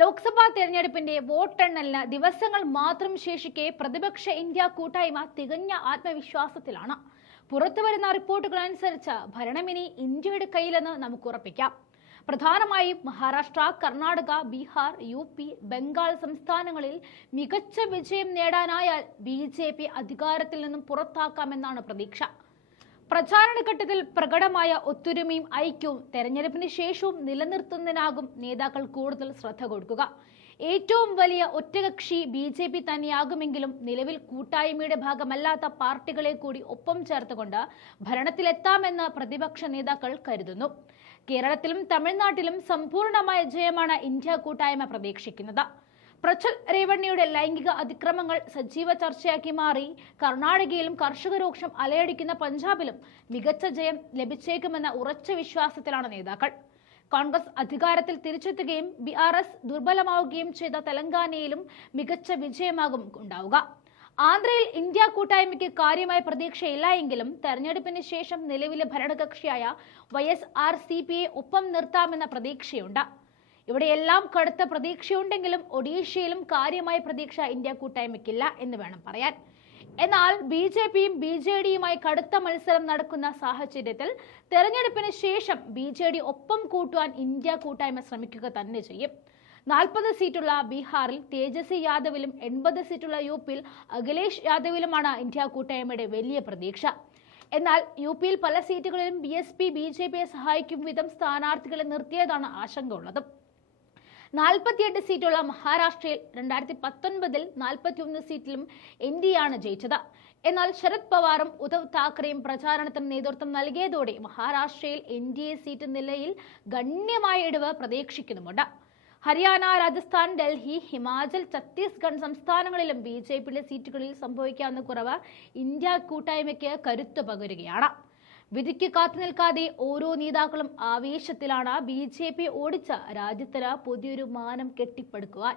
ലോക്സഭാ തെരഞ്ഞെടുപ്പിന്റെ വോട്ടെണ്ണലിന് ദിവസങ്ങൾ മാത്രം ശേഷിക്കെ പ്രതിപക്ഷ ഇന്ത്യ കൂട്ടായ്മ തികഞ്ഞ ആത്മവിശ്വാസത്തിലാണ്. പുറത്തുവരുന്ന റിപ്പോർട്ടുകൾ അനുസരിച്ച് ഭരണമിനി ഇന്ത്യയുടെ കയ്യിലെന്ന് നമുക്ക് ഉറപ്പിക്കാം. പ്രധാനമായും മഹാരാഷ്ട്ര, കർണാടക, ബീഹാർ, യു.പി., ബംഗാൾ സംസ്ഥാനങ്ങളിൽ മികച്ച വിജയം നേടാനായാൽ BJP അധികാരത്തിൽ നിന്നും പുറത്താക്കാമെന്നാണ് പ്രതീക്ഷ. പ്രചാരണഘട്ടത്തിൽ പ്രകടമായ ഒത്തൊരുമയും ഐക്യവും തെരഞ്ഞെടുപ്പിന് ശേഷവും നിലനിർത്തുന്നതിനാകും നേതാക്കൾ കൂടുതൽ ശ്രദ്ധ കൊടുക്കുക. ഏറ്റവും വലിയ ഒറ്റകക്ഷി BJP തന്നെയാകുമെങ്കിലും നിലവിൽ കൂട്ടായ്മയുടെ ഭാഗമല്ലാത്ത പാർട്ടികളെ കൂടി ഒപ്പം ചേർത്തുകൊണ്ട് ഭരണത്തിലെത്താമെന്ന് പ്രതിപക്ഷ നേതാക്കൾ കരുതുന്നു. കേരളത്തിലും തമിഴ്നാട്ടിലും സമ്പൂർണമായ ജയമാണ് ഇന്ത്യ കൂട്ടായ്മ പ്രതീക്ഷിക്കുന്നത്. പ്രജ്വൽ രേവണ്ണയുടെ ലൈംഗിക അതിക്രമങ്ങൾ സജീവ ചർച്ചയാക്കി മാറി കർണാടകയിലും കർഷകരോക്ഷം അലയടിക്കുന്ന പഞ്ചാബിലും മികച്ച ജയം ലഭിച്ചേക്കുമെന്ന ഉറച്ച വിശ്വാസത്തിലാണ് നേതാക്കൾ. കോൺഗ്രസ് അധികാരത്തിൽ തിരിച്ചെത്തുകയും BRS ദുർബലമാവുകയും ചെയ്ത തെലങ്കാനയിലും മികച്ച വിജയമാകും ഉണ്ടാവുക. ആന്ധ്രയിൽ ഇന്ത്യ കൂട്ടായ്മയ്ക്ക് കാര്യമായ പ്രതീക്ഷയില്ല എങ്കിലും തെരഞ്ഞെടുപ്പിന് ശേഷം നിലവിലെ ഭരണകക്ഷിയായ YSRCPയെ ഒപ്പം നിർത്താമെന്ന പ്രതീക്ഷയുണ്ട്. ഇവിടെയെല്ലാം കടുത്ത പ്രതീക്ഷയുണ്ടെങ്കിലും ഒഡീഷയിലും കാര്യമായ പ്രതീക്ഷ ഇന്ത്യ കൂട്ടായ്മയ്ക്കില്ല എന്ന് വേണം പറയാൻ. എന്നാൽ BJPയും BJDയുമായി കടുത്ത മത്സരം നടക്കുന്ന സാഹചര്യത്തിൽ തെരഞ്ഞെടുപ്പിന് ശേഷം BJD ഒപ്പം കൂട്ടുവാൻ ഇന്ത്യ കൂട്ടായ്മ ശ്രമിക്കുക തന്നെ ചെയ്യും. 40 സീറ്റുള്ള ബീഹാറിൽ തേജസ്വി യാദവിലും 80 സീറ്റുള്ള യുപിയിൽ അഖിലേഷ് യാദവിലുമാണ് ഇന്ത്യ കൂട്ടായ്മയുടെ വലിയ പ്രതീക്ഷ. എന്നാൽ യുപിയിൽ പല സീറ്റുകളിലും BSP BJPയെ സഹായിക്കും വിധം സ്ഥാനാർത്ഥികളെ നിർത്തിയതാണ് ആശങ്ക ഉള്ളത്. 48 സീറ്റുള്ള മഹാരാഷ്ട്രയിൽ 2019 41 സീറ്റിലും NDAയാണ് ജയിച്ചത്. എന്നാൽ ശരത് പവാറും ഉദ്ധവ് താക്കറെയും പ്രചാരണത്തിന് നേതൃത്വം നൽകിയതോടെ മഹാരാഷ്ട്രയിൽ NDA സീറ്റ് നിലയിൽ ഗണ്യമായ ഇടിവ് പ്രതീക്ഷിക്കുന്നുമുണ്ട്. ഹരിയാന, രാജസ്ഥാൻ, ഡൽഹി, ഹിമാചൽ, ഛത്തീസ്ഗഡ് സംസ്ഥാനങ്ങളിലും BJPയുടെ സീറ്റുകളിൽ സംഭവിക്കാവുന്ന കുറവ് ഇന്ത്യ കൂട്ടായ്മയ്ക്ക് കരുത്തു പകരുകയാണ്. വിധിക്ക് കാത്തു നിൽക്കാതെ ഓരോ നേതാക്കളും ആവേശത്തിലാണ് BJP ഓടിച്ച് രാജ്യത്തിന് പുതിയൊരു മാനം കെട്ടിപ്പടുക്കുവാൻ.